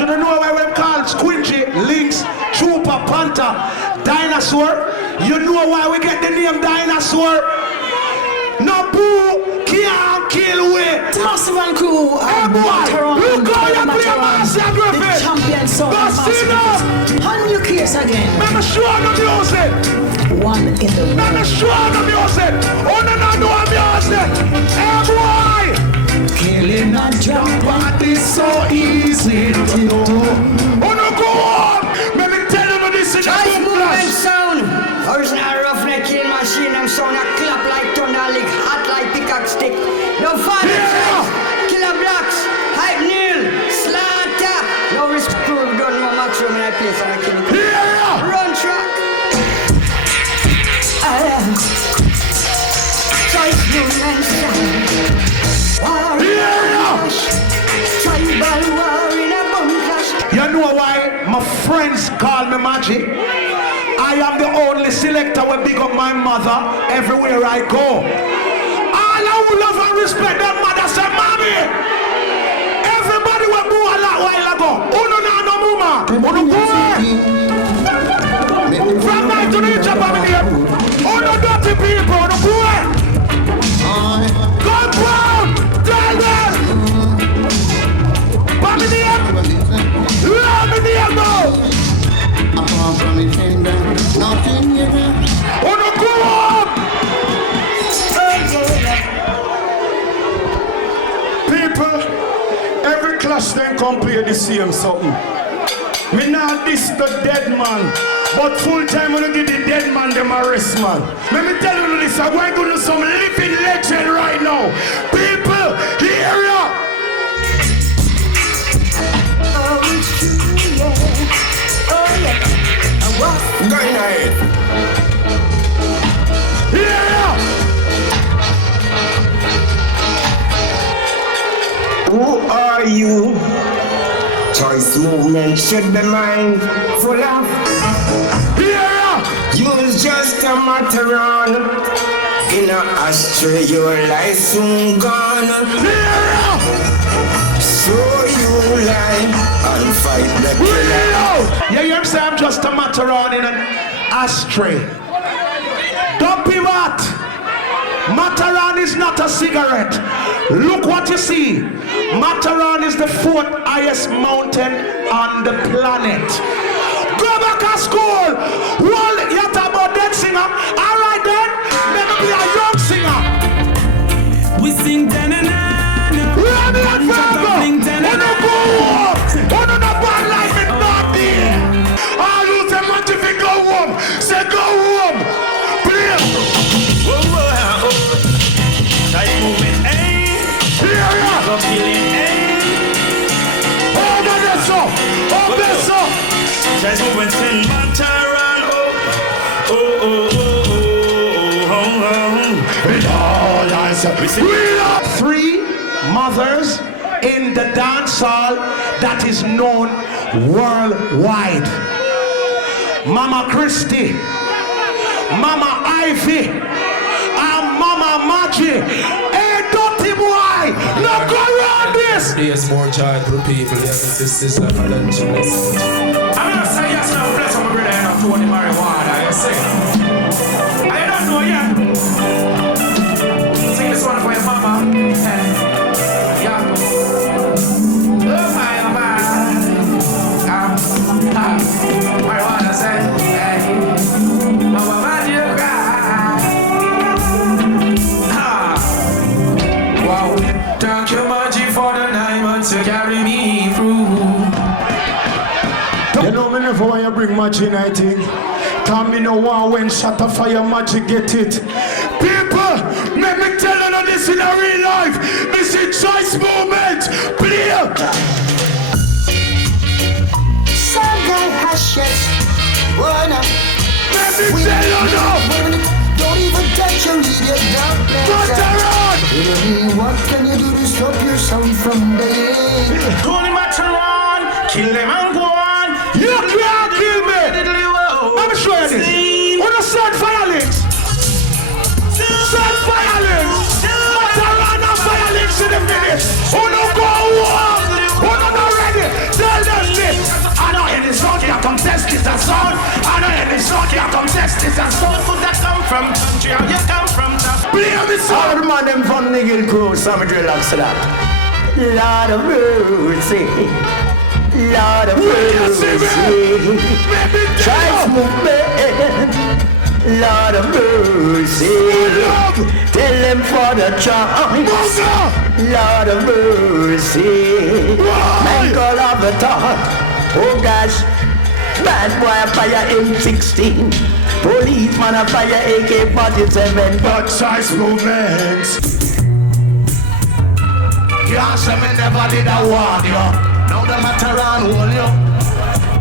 You don't know why we call Squidgy, Lynx, Trooper, Panther, Dinosaur. You know why we get the name Dinosaur? No boo can't kill we. Massive and crew. Hey boy, look how you play Master Griffin. The champion son of Massive. On your case again. Let me show the music. One in the room. Let me show the music. Oh no no no music. Hey boy. Killing a drop party so easy to do. Oh no go on. Let me tell you this is a movement sound. Original roughneck killing machine. Them sound a clap like thunder, like hot like pickaxe stick. No fun. Killer blocks. Hype Neil. Slaughter. No risk crew. We don't know much room in that place. And I kill it. Run track. Choice movement sound. Tribal war in a bomb clash. You know why my friends call me Magic? I am the only selector who big up my mother everywhere I go. All who love and respect their mother say, Mommy! Everybody will move a lot while ago. Uno na no muma. Uno boy. From night to the Japan. Uno dirty people. Uno boy. Go brown. Tell them. Put me there. Love me there now. Uno go up. People, every clash then come play the same something. Me not this the dead man, but full time when you give the dead man them arrest man. Let me tell you this, I'm going to do some living legend right now. People, hear ya! Oh, it's true, yeah. Oh, yeah. Going ahead. Hear ya! Who are you? Choice movement should be mindful of. Yeah! You's just a Matterhorn. In a ashtray, your life soon gone. Yeah! So you lie and fight the killer. Yeah, you hear me say I'm just a Matterhorn in an ashtray. Don't be what? Matterhorn is not a cigarette. Look what you see. Matterhorn is the fourth highest mountain on the planet. Go back to school. Well, you talk about dead singer. All right then, let me be a young singer. We sing da-na-na-na. Run me and Fargo. Wanna go home. Wanna not bad life in not there. All you say, man, if you go home, say go home. Please. Whoa, whoa, oh. Tight movement, eh? Go feeling, eh? Oh, my God, so. Oh, bless so. Tight movement, send Matterhorn, oh. Oh, oh, oh, oh, oh, oh. It all I say. We are three mothers in the dance hall that is known worldwide. Mama Christie, Mama Ivy, and Mama Maggie. Hey, dirty boy, now go around this. There's more joy to people, yes, and sisters, and brothers. I'm gonna say yes now, bless my brother and I'm doing the marijuana, you see. I don't know yet. Sing this one for your mama. Yeah. Oh my marijuana say, hey, mama, why do you cry? Wow, thank you much for the 9 months to carry me through. You know me never want you bring magic, I think. Cause me no want when shot of fire magic get it. People, let me tell you this in a real life. This is choice movement. Play. Some guy hashes. Wanna. Let me tell you now. Don't even touch your idiot darkness. Matterhorn. What can you do to stop your son from dying? Tony Matterhorn, kill them and go on. You can't kill me. Let me show you this. Wanna set violence? Set violence. Matterhorn and violence in the minute. Who no go on? Who no ready? Tell them. So could that come from country or you come from town? Play me All song. the man them from the Gill Crew, some dreadlocks to that. Lord of mercy, Lord of mercy, Christ movement, Lord of mercy. Tell them for the choice, Lord of mercy. Man call of the thought, oh gosh, bad boy fire M16, policeman a fire AK-47, But choice movements. Can't say me never did a warn you. Now the Matterhorn hold you.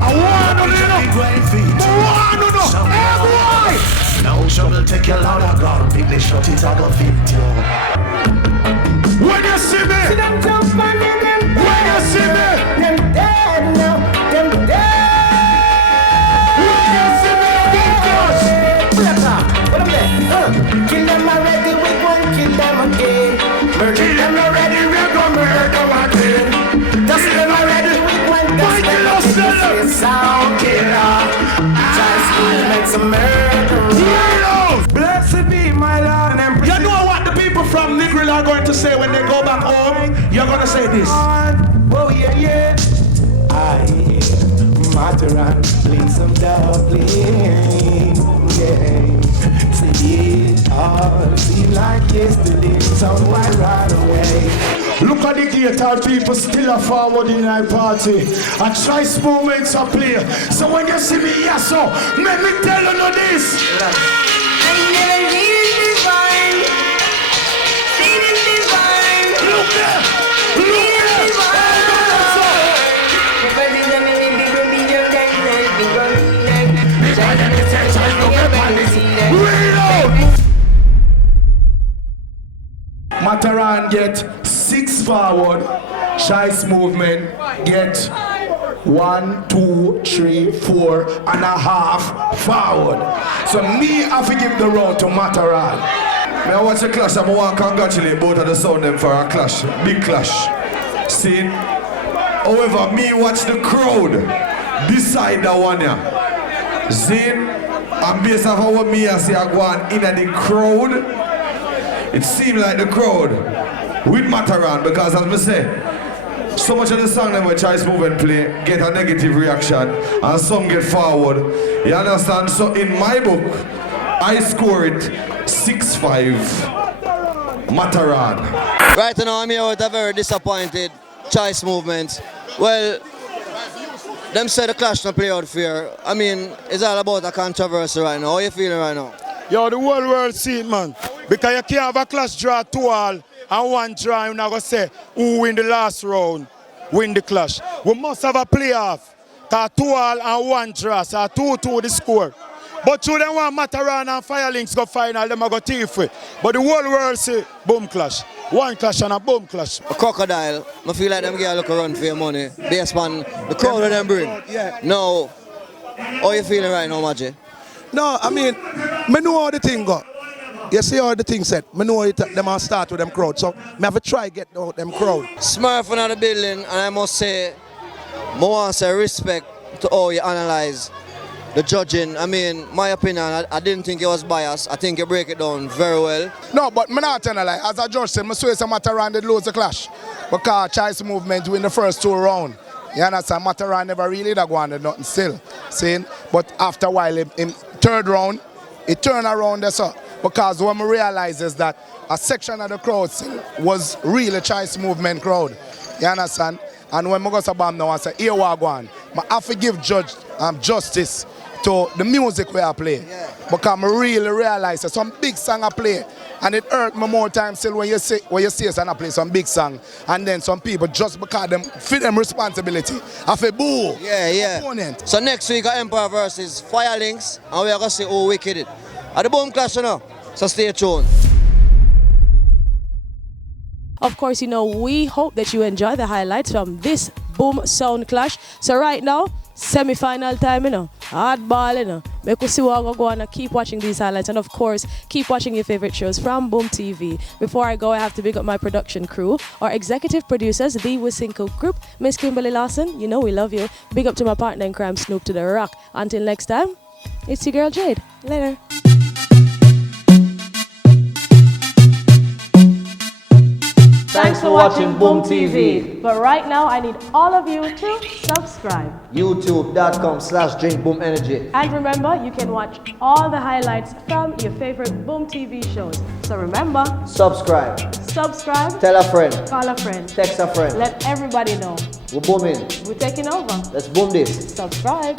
I warn you, I warn you, hey boy. Now trouble take your loud a gun, big the shot it a go fit you. When you see me, see them jump on them, when you see me, them dead now, them dead. when you see me, get What I'm there? Kill them already, we gon' kill them again. kill them already, we gon' murder them again. Just kill them already, we gon' Why kill yourself? sound killer. Just make some murder. Blessed be my Lord and you know what the people from Negril are going to say when they go back home? You're going to say this. Oh yeah, yeah. I Matterhorn, play some dubbling. Yeah. See it all seem like yesterday, sound why right away. Look at the gate, all people still are forward in our party. And choice moments are play. So when you see me here, so let me tell you this. Look there, look there. Matterhorn get 6 forward, choice movement get 1, 2, 3, 4 and a half forward. So me have to give the road to Matterhorn. I watch the clash, I want to congratulate both of the sound them for a clash, big clash. See? However, me watch the crowd decide that one here. See? And based on how me I see I go on in the crowd, it seems like the crowd with Matterhorn, because as I say, so much of the song that we choice movement play get a negative reaction and some get forward. You understand? So in my book, I score it 6-5 Matterhorn. Right now I'm here with a very disappointed choice movement. Well, them say the clash no play out fair. I mean, it's all about a controversy right now. How you feeling right now? Yo, the whole world see it, man. Because you can't have a clash draw 2-all and 1 draw, you're not going to say who win the last round, win the clash. We must have a playoff. Because 2-all and 1 draw, so 2-2 the score. But you don't want Matterhorn and Firelinks go final, them are going to teeth it. But the whole world say boom clash. 1 clash and a boom clash. A crocodile, I feel like them get a look around for your money based on the crowd that them bring. Yeah. Now, how you feeling right now, Maggie? No, I mean, I know how the thing go. You see how the thing said. I know it, them all start with them crowd. So I have to try get out them crowd. Smurf in the building, and I must say, I want to say respect to how you analyze the judging. I mean, my opinion, I didn't think it was biased. I think you break it down very well. No, but I'm not telling a lie. As a judge said, I swear some Matterhorn did lose the clash. Because choice movement win the first 2 rounds. You understand? Matterhorn never really did go on to nothing still. See? But after a while, in 3rd round, it turned around there, so. Because what I realize is that a section of the crowd was really choice movement crowd. You understand? And when I go to Bam now and say, here we go on, I have to give justice to the music we are playing. Yeah. Because I really realize that some big song I play, and it hurt me more times still when you see us and I play some big song, and then some people just because them fit them responsibility, I feel boo. Yeah. Opponent. So next week Empire versus Firelinks, and we are going to see who wicked it. At the boom clash, you know. So stay tuned. Of course, you know, we hope that you enjoy the highlights from this boom sound clash. So right now, semi-final time, you know, hardball, you know. Make us see what go on and keep watching these highlights. And of course, keep watching your favorite shows from Boom TV. Before I go, I have to big up my production crew. Our executive producers, the Wisinko Group, Miss Kimberly Lawson, you know we love you. Big up to my partner in crime, Snoop to the Rock. Until next time, it's your girl Jade. Later. Thanks for watching Boom TV. But right now, I need all of you to subscribe. YouTube.com/drinkboomenergy. And remember, you can watch all the highlights from your favorite Boom TV shows. So remember, Subscribe. tell a friend. call a friend, Text a friend. let everybody know. We're booming. We're taking over. Let's boom this. Subscribe.